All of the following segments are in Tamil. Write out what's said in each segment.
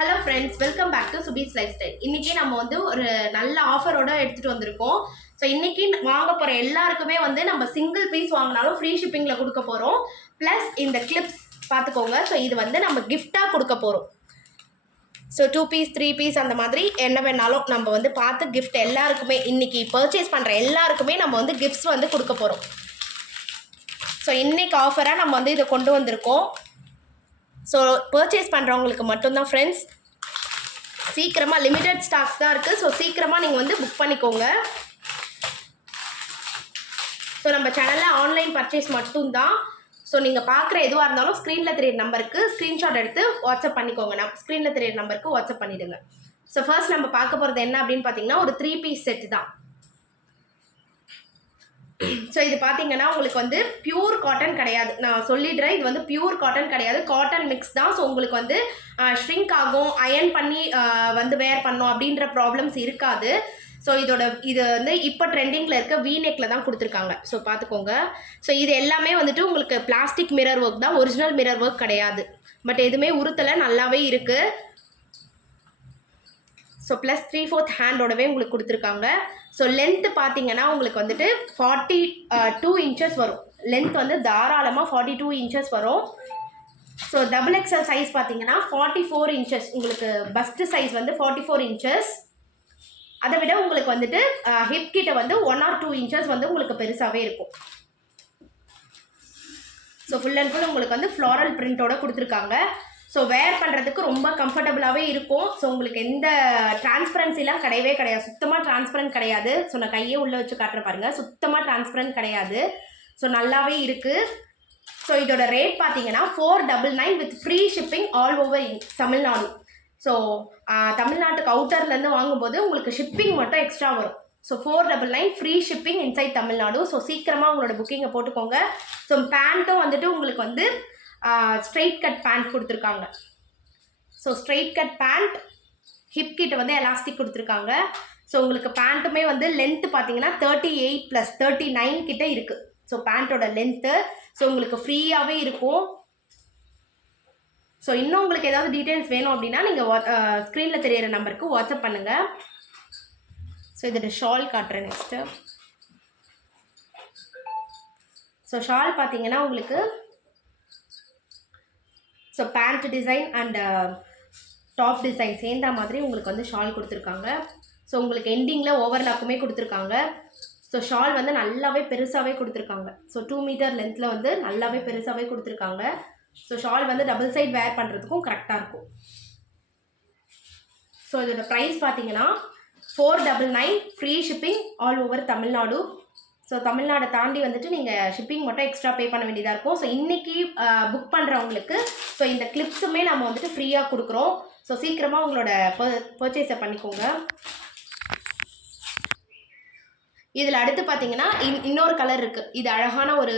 Hello friends, welcome back to சுபீஸ் லைஃப் ஸ்டைல். இன்றைக்கி நம்ம வந்து ஒரு நல்ல ஆஃபரோடு எடுத்துகிட்டு வந்திருக்கோம். ஸோ இன்றைக்கி வாங்க போகிற எல்லாருக்குமே வந்து நம்ம சிங்கிள் பீஸ் வாங்கினாலும் ஃப்ரீ ஷிப்பிங்கில் கொடுக்க போகிறோம். ப்ளஸ் இந்த கிளிப்ஸ் பார்த்துக்கோங்க. ஸோ இது வந்து நம்ம கிஃப்டாக கொடுக்க போகிறோம். ஸோ 2 பீஸ் 3 பீஸ் அந்த மாதிரி என்ன வேணாலும் நம்ம வந்து பார்த்து கிஃப்ட் எல்லாருக்குமே இன்றைக்கி பர்ச்சேஸ் பண்ணுற எல்லாருக்குமே நம்ம வந்து கிஃப்ட்ஸ் வந்து கொடுக்க போகிறோம். ஸோ இன்றைக்கி ஆஃபராக நம்ம வந்து இதை கொண்டு வந்திருக்கோம். ஸோ பர்ச்சேஸ் பண்ணுறவங்களுக்கு மட்டும்தான் ஃப்ரெண்ட்ஸ். சீக்கிரமாக லிமிட்டட் ஸ்டாக்ஸ் தான் இருக்குது. ஸோ சீக்கிரமாக நீங்கள் வந்து புக் பண்ணிக்கோங்க. ஸோ நம்ம சேனலில் ஆன்லைன் பர்ச்சேஸ் மட்டும்தான். ஸோ நீங்கள் பார்க்குற எதுவாக இருந்தாலும் ஸ்க்ரீனில் தெரியுற நம்பருக்கு ஸ்க்ரீன்ஷாட் எடுத்து வாட்ஸ்அப் பண்ணிக்கோங்க. ஸ்க்ரீனில் தெரியுற நம்பருக்கு வாட்ஸ்அப் பண்ணிவிடுங்க. ஸோ ஃபர்ஸ்ட் நம்ம பார்க்க போகிறது என்ன அப்படின்னு பார்த்தீங்கன்னா, ஒரு 3 பீஸ் செட்டு தான். ஸோ இது பார்த்தீங்கன்னா உங்களுக்கு வந்து பியூர் காட்டன் கிடையாது. நான் சொல்லிடுறேன், இது வந்து பியூர் காட்டன் கிடையாது, காட்டன் மிக்ஸ் தான். ஸோ உங்களுக்கு வந்து ஷ்ரிங்க் ஆகும், அயர்ன் பண்ணி வந்து வேர் பண்ணோம் அப்படின்ற ப்ராப்ளம்ஸ் இருக்காது. ஸோ இது வந்து இப்போ ட்ரெண்டிங்கில் இருக்க வீநெக்கில் தான் கொடுத்துருக்காங்க. ஸோ பார்த்துக்கோங்க. ஸோ இது எல்லாமே வந்துட்டு உங்களுக்கு பிளாஸ்டிக் மிரர் ஒர்க் தான், ஒரிஜினல் மிரர் ஒர்க் கிடையாது. பட் எதுவுமே உறுத்தலை, நல்லாவே இருக்குது. ஸோ ப்ளஸ் 3/4 ஹேண்டோடவே உங்களுக்கு கொடுத்துருக்காங்க. ஸோ லென்த்து பார்த்தீங்கன்னா உங்களுக்கு வந்துட்டு 42 இன்ச்சஸ் வரும். லென்த் வந்து தாராளமாக 42 இன்ச்சஸ் வரும். ஸோ XXL சைஸ் பார்த்தீங்கன்னா 44 இன்ச்சஸ். உங்களுக்கு பஸ்ட் சைஸ் வந்து 44 இன்ச்சஸ். அதை விட உங்களுக்கு வந்துட்டு ஹிப் கிட்ட வந்து 1 or 2 இன்ச்சஸ் வந்து உங்களுக்கு பெருசாகவே இருக்கும். ஸோ ஃபுல் அண்ட் ஃபுல் உங்களுக்கு வந்து ஃப்ளாரல் பிரிண்டோட கொடுத்துருக்காங்க. ஸோ வேர் பண்ணுறதுக்கு ரொம்ப கம்ஃபர்டபுளாகவே இருக்கும். ஸோ உங்களுக்கு எந்த டிரான்ஸ்பரன்சிலாம் கிடையவே கிடையாது, சுத்தமாக டிரான்ஸ்பரண்ட் கிடையாது. ஸோ நான் கையே உள்ளே வச்சு காட்டுற பாருங்கள், சுத்தமாக டிரான்ஸ்பரண்ட் கிடையாது. ஸோ நல்லாவே இருக்குது. ஸோ இதோட ரேட் பார்த்தீங்கன்னா 499 with free shipping all over Tamil Nadu. So தமிழ்நாட்டுக்கு அவுட்டர்லேருந்து வாங்கும்போது உங்களுக்கு ஷிப்பிங் மட்டும் எக்ஸ்ட்ரா வரும். So 499 free shipping inside Tamil Nadu. So சீக்கிரமாக உங்களோட புக்கிங்கை போட்டுக்கோங்க. ஸோ பேண்ட்டும் வந்துட்டு உங்களுக்கு வந்து ஸ்ட்ரெயிட் கட் பேண்ட் கொடுத்துருக்காங்க. So straight cut pant, hip கிட்ட வந்து எலாஸ்டிக் கொடுத்துருக்காங்க. ஸோ உங்களுக்கு பேண்ட்டுமே வந்து லென்த்து பார்த்தீங்கன்னா 38 + 39 கிட்ட இருக்குது. So பேண்ட்டோட length. ஸோ உங்களுக்கு ஃப்ரீயாகவே இருக்கும். ஸோ இன்னும் உங்களுக்கு ஏதாவது டீட்டெயில்ஸ் வேணும் அப்படின்னா நீங்கள் ஸ்க்ரீனில் தெரியிற நம்பருக்கு வாட்ஸ்அப் பண்ணுங்கள். ஸோ இதோட ஷால் காட்டுறேன் நெக்ஸ்ட்டு. ஸோ ஷால் பார்த்தீங்கன்னா உங்களுக்கு so pant design and top design சேர்ந்த மாதிரி உங்களுக்கு வந்து ஷால் கொடுத்துருக்காங்க. ஸோ உங்களுக்கு எண்டிங்கில் ஓவர்லாக்குமே கொடுத்துருக்காங்க. ஸோ ஷால் வந்து நல்லாவே பெருசாகவே கொடுத்துருக்காங்க. ஸோ 2 மீட்டர் லென்த்தில் வந்து நல்லாவே பெருசாகவே கொடுத்துருக்காங்க. ஸோ ஷால் வந்து டபுள் சைட் வேர் பண்ணுறதுக்கும் கரெக்டாக இருக்கும். ஸோ இதோட ப்ரைஸ் பார்த்தீங்கன்னா 499 free shipping all over Tamil Nadu. So தமிழ்நாடை தாண்டி வந்துட்டு நீங்கள் ஷிப்பிங் மட்டும் எக்ஸ்ட்ரா பே பண்ண வேண்டியதாக இருக்கும். ஸோ இன்றைக்கி புக் பண்ணுறவங்களுக்கு ஸோ இந்த கிளிப்ஸுமே நம்ம வந்துட்டு ஃப்ரீயாக கொடுக்குறோம். ஸோ சீக்கிரமாக உங்களோட பர்ச்சேஸை பண்ணிக்கோங்க. இதில் அடுத்து பார்த்தீங்கன்னா இன்னொரு கலர் இருக்குது. இது அழகான ஒரு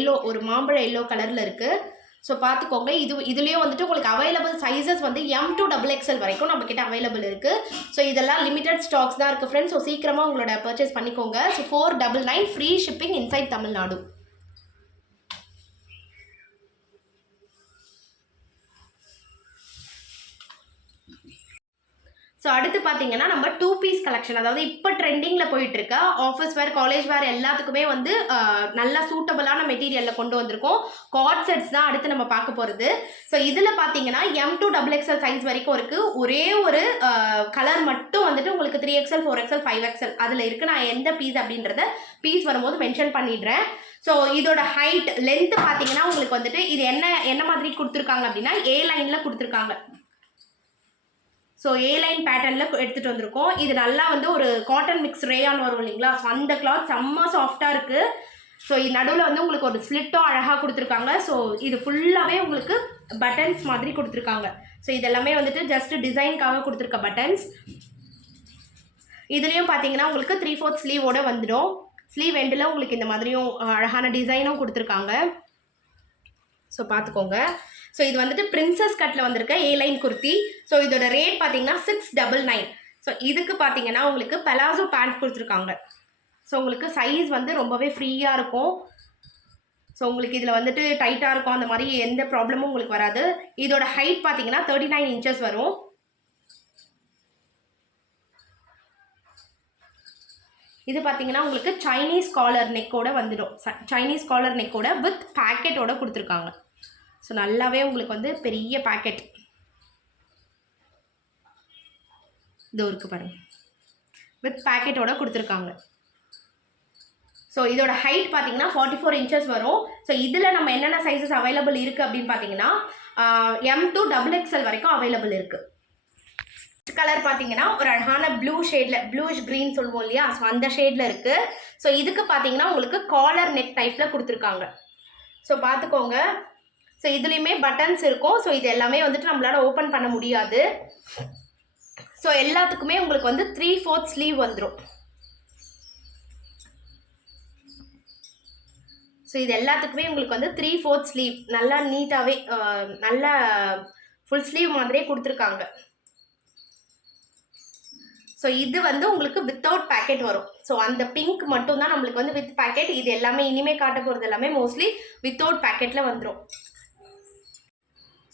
எல்லோ, ஒரு மாம்பழ எல்லோ கலரில் இருக்குது. ஸோ பார்த்துக்கோங்க. இதுலேயும் வந்துட்டு உங்களுக்கு அவைலபிள் சைஸஸ் வந்து M to XXL வரைக்கும் நம்மக்கிட்ட அவைலபிள் இருக்குது. ஸோ இதெல்லாம் லிமிட்டட் ஸ்டாக்ஸ் தான் இருக்குது ஃப்ரெண்ட்ஸ். ஸோ சீக்கிரமாக உங்களோட பர்ச்சேஸ் பண்ணிக்கோங்க. So 499 free shipping inside Tamil Nadu. So அடுத்து பார்த்தீங்கன்னா நம்ம 2 பீஸ் கலெக்ஷன், அதாவது இப்போ ட்ரெண்டிங்கில் போயிட்டுருக்க ஆஃபீஸ் வேர், காலேஜ் வேர் எல்லாத்துக்குமே வந்து நல்லா சூட்டபுளான மெட்டீரியலில் கொண்டு வந்திருக்கோம். கார்ட் செட்ஸ் தான் அடுத்து நம்ம பார்க்க போகிறது. ஸோ இதில் பார்த்தீங்கன்னா M to XXL சைஸ் வரைக்கும் இருக்குது. ஒரே ஒரு கலர் மட்டும் வந்துட்டு உங்களுக்கு 3XL 4XL 5XL அதில் இருக்குது. நான் எந்த பீஸ் அப்படின்றத பீஸ் வரும்போது மென்ஷன் பண்ணிடுறேன். ஸோ இதோட ஹைட் லென்த்து பார்த்தீங்கன்னா உங்களுக்கு வந்துட்டு இது என்ன மாதிரி கொடுத்துருக்காங்க அப்படின்னா A லைனில் கொடுத்துருக்காங்க. ஸோ A லைன் பேட்டர்னில் எடுத்துகிட்டு வந்திருக்கோம். இது நல்லா வந்து ஒரு காட்டன் மிக்ஸ் ரேயான் வரும் இல்லைங்களா? ஸோ அந்த கிளாத் செம்ம சாஃப்டாக இருக்குது. ஸோ இது நடுவில் வந்து உங்களுக்கு ஒரு ஸ்லிட்டும் அழகாக கொடுத்துருக்காங்க. ஸோ இது ஃபுல்லாகவே உங்களுக்கு பட்டன்ஸ் மாதிரி கொடுத்துருக்காங்க. ஸோ இதெல்லாமே வந்துட்டு ஜஸ்ட் டிசைனுக்காக கொடுத்துருக்க பட்டன்ஸ். இதுலேயும் பார்த்தீங்கன்னா உங்களுக்கு 3/4 ஸ்லீவோடு வந்துடும். ஸ்லீவ் எண்டில் உங்களுக்கு இந்த மாதிரியும் அழகான டிசைனும் கொடுத்துருக்காங்க. ஸோ பார்த்துக்கோங்க. ஸோ இது வந்துட்டு பிரின்சஸ் கட்டில் வந்திருக்க A லைன் குர்த்தி. ஸோ இதோட ரேட் பார்த்தீங்கன்னா 699. ஸோ இதுக்கு பார்த்தீங்கன்னா உங்களுக்கு பலாசோ பேண்ட் கொடுத்துருக்காங்க. ஸோ உங்களுக்கு சைஸ் வந்து ரொம்பவே ஃப்ரீயாக இருக்கும். ஸோ உங்களுக்கு இதில் வந்துட்டு டைட்டாக இருக்கும், அந்த மாதிரி எந்த ப்ராப்ளமும் உங்களுக்கு வராது. இதோட ஹைட் பார்த்தீங்கன்னா 39 இன்ச்சஸ் வரும். இது பார்த்தீங்கன்னா உங்களுக்கு சைனீஸ் காலர் நெக்கோட வந்துடும். சைனீஸ் காலர் நெக்கோட வித் பேக்கெட்டோட கொடுத்துருக்காங்க. ஸோ நல்லாவே உங்களுக்கு வந்து பெரிய பேக்கெட் இது இருக்குது பாருங்கள், வித் பேக்கெட்டோட கொடுத்துருக்காங்க. ஸோ இதோட ஹைட் பார்த்தீங்கன்னா 44 inches வரும். ஸோ இதில் நம்ம என்னென்ன சைஸஸ் அவைலபிள் இருக்குது அப்படின்னு பார்த்தீங்கன்னா M to XXL வரைக்கும் அவைலபிள் இருக்குது. கலர் பார்த்தீங்கன்னா ஒரு அழகான ப்ளூ ஷேடில், ப்ளூஷ் க்ரீன் சொல்லுவோம் இல்லையா, ஸோ அந்த ஷேடில் இருக்குது. ஸோ இதுக்கு பார்த்தீங்கன்னா உங்களுக்கு காலர் நெக் டைப்பில் கொடுத்துருக்காங்க. ஸோ பார்த்துக்கோங்க. ஸோ இதுலேயுமே பட்டன்ஸ் இருக்கும். ஸோ இது எல்லாமே வந்துட்டு நம்மளால் ஓப்பன் பண்ண முடியாது. ஸோ எல்லாத்துக்குமே உங்களுக்கு வந்து 3/4 ஸ்லீவ் வந்துடும். ஸோ இது எல்லாத்துக்குமே உங்களுக்கு வந்து 3/4 ஸ்லீவ் நல்லா நீட்டாகவே நல்லா ஃபுல் ஸ்லீவ் மாதிரியே கொடுத்துருக்காங்க. ஸோ இது வந்து உங்களுக்கு வித்தவுட் பேக்கெட் வரும். ஸோ அந்த பிங்க் மட்டும் தான் நம்மளுக்கு வந்து வித் பேக்கெட். இது எல்லாமே இனிமேல் காட்ட போகிறது எல்லாமே மோஸ்ட்லி வித்தவுட் பேக்கெட்டில் வந்துடும்.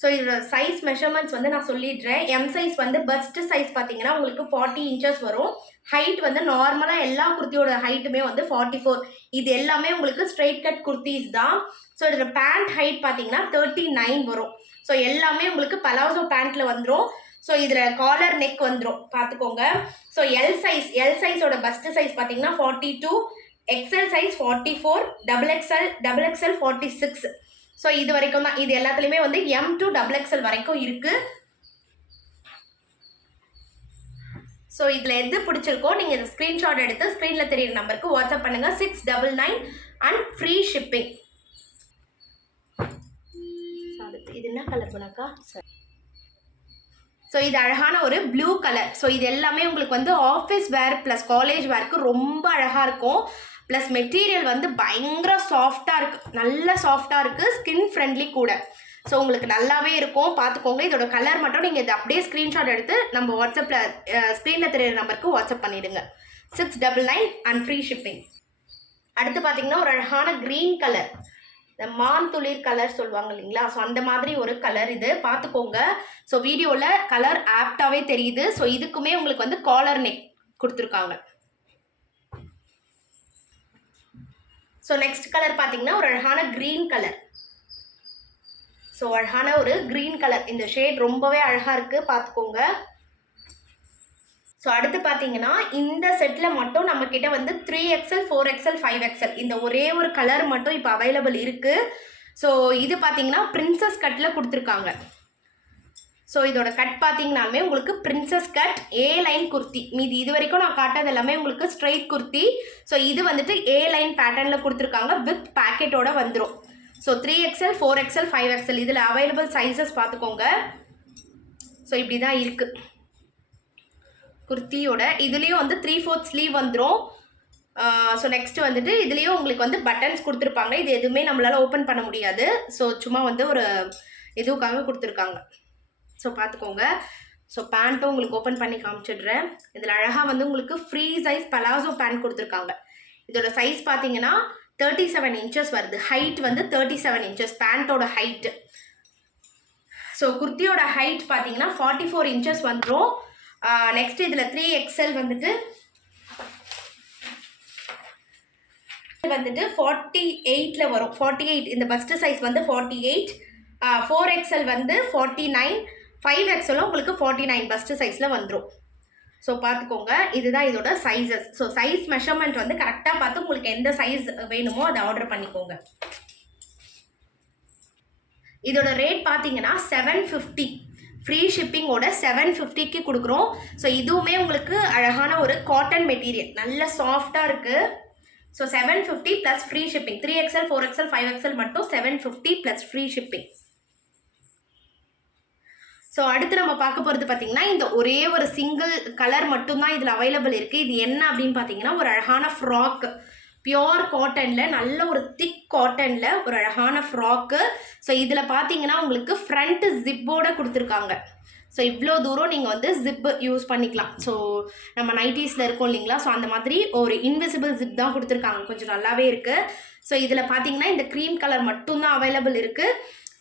ஸோ இதோட சைஸ் மெஷர்மெண்ட்ஸ் வந்து நான் சொல்லிடுறேன். எம் சைஸ் வந்து பஸ்ட் சைஸ் பார்த்தீங்கன்னா உங்களுக்கு 40 inches வரும். ஹைட் வந்து நார்மலாக எல்லா குர்த்தியோட ஹைட்டுமே வந்து 44. இது எல்லாமே உங்களுக்கு ஸ்ட்ரெயிட் கட் குர்த்திஸ் தான். ஸோ இதோட பேண்ட் ஹைட் பார்த்தீங்கன்னா 39 வரும். ஸோ எல்லாமே உங்களுக்கு பலாசோ பேண்ட்டில் வந்துடும். ஸோ இதில் காலர் நெக் வந்துடும் பார்த்துக்கோங்க. ஸோ எல் சைஸோட பஸ்ட் சைஸ் பார்த்தீங்கன்னா 42, எக்ஸ்எல் சைஸ் 44, XXL 46. ஸோ இது வரைக்கும் தான். இது எல்லாத்துலேயுமே வந்து M to XXL வரைக்கும் இருக்குது. ஸோ இதில் எது பிடிச்சிருக்கோ நீங்கள் இந்த ஸ்க்ரீன்ஷாட் எடுத்து ஸ்க்ரீனில் தெரியுற நம்பருக்கு வாட்ஸ்அப் பண்ணுங்கள். 699 அண்ட் ஃப்ரீ ஷிப்பிங். இது என்ன கலர் பண்ணாக்கா? ஸோ இது அழகான ஒரு ப்ளூ கலர். ஸோ இது எல்லாமே உங்களுக்கு வந்து ஆஃபீஸ் வேர் ப்ளஸ் காலேஜ் வேருக்கு ரொம்ப அழகாக இருக்கும். ப்ளஸ் மெட்டீரியல் வந்து பயங்கர சாஃப்டாக இருக்குது, நல்ல சாஃப்டாக இருக்குது, ஸ்கின் ஃப்ரெண்ட்லி கூட. ஸோ உங்களுக்கு நல்லாவே இருக்கும் பார்த்துக்கோங்க. இதோட கலர் மட்டும் நீங்கள் இதை அப்படியே ஸ்க்ரீன்ஷாட் எடுத்து நம்ம வாட்ஸ்அப்பில் ஸ்க்ரீனில் தெரியுற நம்பருக்கு வாட்ஸ்அப் பண்ணிவிடுங்க. 699 அண்ட் ஃப்ரீ ஷிப்பிங். அடுத்து பார்த்தீங்கன்னா ஒரு அழகான க்ரீன் கலர், இந்த மான் துளிர் கலர் சொல்லுவாங்க இல்லைங்களா, ஸோ அந்த மாதிரி ஒரு கலர் இது பார்த்துக்கோங்க. ஸோ வீடியோவில் கலர் ஆப்டாகவே தெரியுது. ஸோ இதுக்குமே உங்களுக்கு வந்து காலர் நெக் கொடுத்துருக்காங்க. ஸோ நெக்ஸ்ட் கலர் பார்த்தீங்கன்னா ஒரு அழகான க்ரீன் கலர். ஸோ அழகான ஒரு க்ரீன் கலர், இந்த ஷேட் ரொம்பவே அழகாக இருக்குது பார்த்துக்கோங்க. ஸோ அடுத்து பார்த்தீங்கன்னா இந்த செட்டில் மட்டும் நம்மக்கிட்ட வந்து 3XL 4XL 5XL இந்த ஒரே ஒரு கலர் மட்டும் இப்போ அவைலபிள் இருக்குது. ஸோ இது பார்த்தீங்கன்னா பிரின்சஸ் கட்டில் கொடுத்துருக்காங்க. ஸோ இதோட கட் பார்த்தீங்கன்னாலுமே உங்களுக்கு பிரின்சஸ் கட் ஏ லைன் குர்த்தி. மீதி இது வரைக்கும் நான் காட்டுறது எல்லாமே உங்களுக்கு ஸ்ட்ரெயிட் குர்த்தி. ஸோ இது வந்துட்டு ஏ லைன் பேட்டர்னில் கொடுத்துருக்காங்க, வித் பேக்கெட்டோட வந்துடும். ஸோ 3XL 4XL 5XL இதில் அவைலபிள் சைஸஸ் பார்த்துக்கோங்க. ஸோ இப்படி தான் இருக்குது குர்த்தியோட. இதுலேயும் வந்து 3/4 ஸ்லீவ் வந்துடும். ஸோ நெக்ஸ்ட் வந்துட்டு இதுலேயும் உங்களுக்கு வந்து பட்டன்ஸ் கொடுத்துருப்பாங்க. இது எதுவுமே நம்மளால் ஓப்பன் பண்ண முடியாது. ஸோ சும்மா வந்து ஒரு இதுக்காக கொடுத்துருக்காங்க. ஸோ பார்த்துக்கோங்க. ஸோ பேண்ட்டும் உங்களுக்கு ஓப்பன் பண்ணி காமிச்சிடுறேன். இதில் அழகாக வந்து உங்களுக்கு ஃப்ரீ சைஸ் பலாசோ பேண்ட் கொடுத்துருக்காங்க. இதோட சைஸ் பார்த்தீங்கன்னா 37 inches வருது. ஹைட் வந்து 37 inches பேண்ட்டோட ஹைட்டு. ஸோ குர்த்தியோட ஹைட் பார்த்தீங்கன்னா 44 inches வந்துடும். நெக்ஸ்ட் இதில் 3XL வந்துட்டு 48ல் வரும். 48 இந்த பஸ்ட் சைஸ் வந்து 48, 4XL வந்து 49, 5XL உங்களுக்கு 49 பஸ்ட் சைஸில் வந்துடும். ஸோ பார்த்துக்கோங்க, இதுதான் இதோட சைஸஸ். ஸோ சைஸ் மெஷர்மெண்ட் வந்து கரெக்டாக பார்த்து உங்களுக்கு எந்த சைஸ் வேணுமோ அதை ஆர்டர் பண்ணிக்கோங்க. இதோட ரேட் பார்த்தீங்கன்னா 750 ஃப்ரீ ஷிப்பிங்கோட 750க்கு கொடுக்குறோம். ஸோ இதுவுமே உங்களுக்கு அழகான ஒரு காட்டன் மெட்டீரியல், நல்ல சாஃப்டாக இருக்குது. So 750 plus free shipping. 3XL 4XL 5XL மட்டும் 750 ப்ளஸ் ஃப்ரீ ஷிப்பிங். ஸோ அடுத்து நம்ம பார்க்க போகிறது பார்த்தீங்கன்னா இந்த ஒரே ஒரு சிங்கிள் கலர் மட்டும்தான் இதில் அவைலபிள் இருக்குது. இது என்ன அப்படின்னு பார்த்தீங்கன்னா ஒரு அழகான ஃப்ராக், பியோர் காட்டனில், நல்ல ஒரு திக் காட்டனில் ஒரு அழகான ஃப்ராக்கு. ஸோ இதில் பார்த்தீங்கன்னா உங்களுக்கு ஃப்ரண்ட்டு ஜிப்போடு கொடுத்துருக்காங்க. ஸோ இவ்வளோ தூரம் நீங்கள் வந்து ஜிப்பு யூஸ் பண்ணிக்கலாம். ஸோ நம்ம நைட்டிஸில் இருக்கோம் இல்லைங்களா, ஸோ அந்த மாதிரி ஒரு இன்விசிபிள் ஜிப் தான் கொடுத்துருக்காங்க. கொஞ்சம் நல்லாவே இருக்குது. ஸோ இதில் பார்த்தீங்கன்னா இந்த க்ரீம் கலர் மட்டும்தான் அவைலபிள் இருக்குது.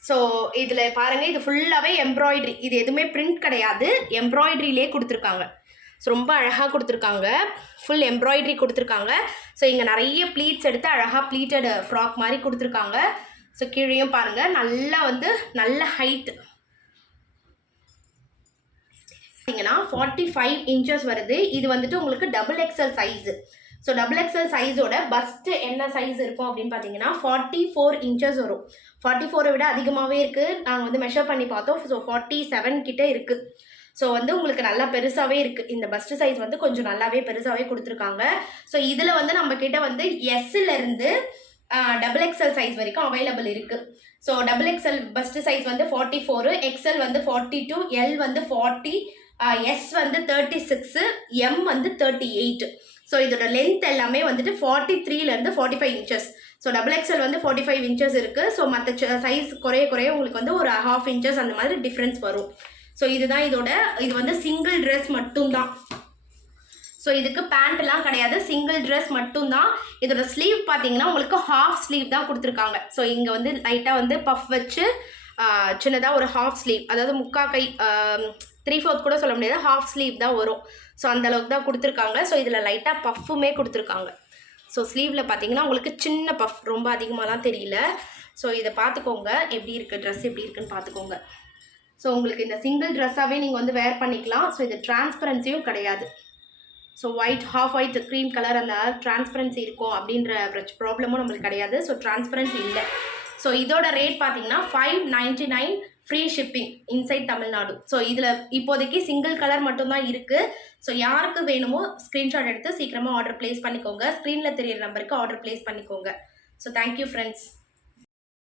ஸோ இதில் பாருங்கள், இது ஃபுல்லாகவே எம்ப்ராய்ட்ரி, இது எதுவுமே பிரிண்ட் கிடையாது, எம்ப்ராய்ட்ரியிலே கொடுத்துருக்காங்க. ஸோ ரொம்ப அழகாக கொடுத்துருக்காங்க, ஃபுல் எம்ப்ராய்டரி கொடுத்துருக்காங்க. ஸோ இங்கே நிறைய ப்ளீட்ஸ் எடுத்து அழகாக ப்ளீட்டட் ஃப்ராக் மாதிரி கொடுத்துருக்காங்க. ஸோ கீழேயும் பாருங்கள், நல்லா வந்து நல்ல ஹைட் பார்த்தீங்கன்னா 45 இன்ச்சஸ் வருது. இது வந்துட்டு உங்களுக்கு double XL size. So double XL சைஸோட பஸ்ட்டு என்ன சைஸ் இருக்கும் அப்படின்னு பார்த்தீங்கன்னா 44 இன்ச்சஸ் வரும். 44 விட அதிகமாகவே இருக்குது. நாங்கள் வந்து மெஷர் பண்ணி பார்த்தோம். ஸோ 47 கிட்ட இருக்குது. ஸோ வந்து உங்களுக்கு நல்லா பெருசாகவே இருக்குது. இந்த பஸ்ட்டு சைஸ் வந்து கொஞ்சம் நல்லாவே பெருசாகவே கொடுத்துருக்காங்க. ஸோ இதில் வந்து நம்மக்கிட்ட வந்து எஸ்லேருந்து டபுள் எக்ஸல் சைஸ் வரைக்கும் அவைலபிள் இருக்குது. So double XL first size வந்து 44, எக்ஸல் வந்து 42, எல் வந்து 40, எஸ் வந்து 36, எம் வந்து 38. ஸோ இதோட லென்த் எல்லாமே வந்துட்டு 43லேருந்து 45 இன்ச்சஸ். ஸோ டபுள் எக்ஸல் வந்து 45 இன்ச்சஸ் இருக்குது. ஸோ மற்ற சைஸ் குறைய உங்களுக்கு வந்து ஒரு 1/2 இன்ச்சஸ் அந்த மாதிரி டிஃப்ரென்ஸ் வரும். ஸோ இதுதான் இது வந்து சிங்கிள் ட்ரெஸ் மட்டும்தான். ஸோ இதுக்கு பேண்ட்லாம் கிடையாது, சிங்கிள் ட்ரெஸ் மட்டும்தான். இதோட ஸ்லீவ் பார்த்தீங்கன்னா உங்களுக்கு ஹாஃப் ஸ்லீவ் தான் கொடுத்துருக்காங்க. ஸோ இங்கே வந்து லைட்டாக வந்து பஃப் வச்சு சின்னதாக ஒரு ஹாஃப் ஸ்லீவ், அதாவது முக்கா கை 3/4 கூட சொல்ல முடியாது, ஹாஃப் ஸ்லீவ் தான் வரும். ஸோ அந்தளவுக்கு தான் கொடுத்துருக்காங்க. ஸோ இதில் லைட்டாக பஃப்புமே கொடுத்துருக்காங்க. ஸோ ஸ்லீவில் பார்த்தீங்கன்னா உங்களுக்கு சின்ன பஃப், ரொம்ப அதிகமாகலாம் தெரியல. ஸோ இதை பார்த்துக்கோங்க, எப்படி இருக்குது ட்ரெஸ் எப்படி இருக்குன்னு பார்த்துக்கோங்க. ஸோ உங்களுக்கு இந்த சிங்கிள் ட்ரெஸ்ஸாகவே நீங்கள் வந்து வேர் பண்ணிக்கலாம். ஸோ இது டிரான்ஸ்பரன்சியும் கிடையாது. So white, half white, cream colour அந்த டிரான்ஸ்பரன்சி இருக்கும் அப்படின்ற ப்ராப்ளமும் நம்மளுக்கு கிடையாது. ஸோ டிரான்ஸ்பரன்சி இல்லை. ஸோ இதோட ரேட் பார்த்தீங்கன்னா 599 free shipping inside Tamil Nadu. So இதில் இப்போதைக்கு சிங்கிள் கலர் மட்டும்தான் இருக்குது. ஸோ யாருக்கு வேணுமோ ஸ்க்ரீன்ஷாட் எடுத்து சீக்கிரமாக ஆர்டர் ப்ளேஸ் பண்ணிக்கோங்க. ஸ்க்ரீனில் தெரியிற நம்பருக்கு ஆர்டர் ப்ளேஸ் பண்ணிக்கோங்க. So thank you friends.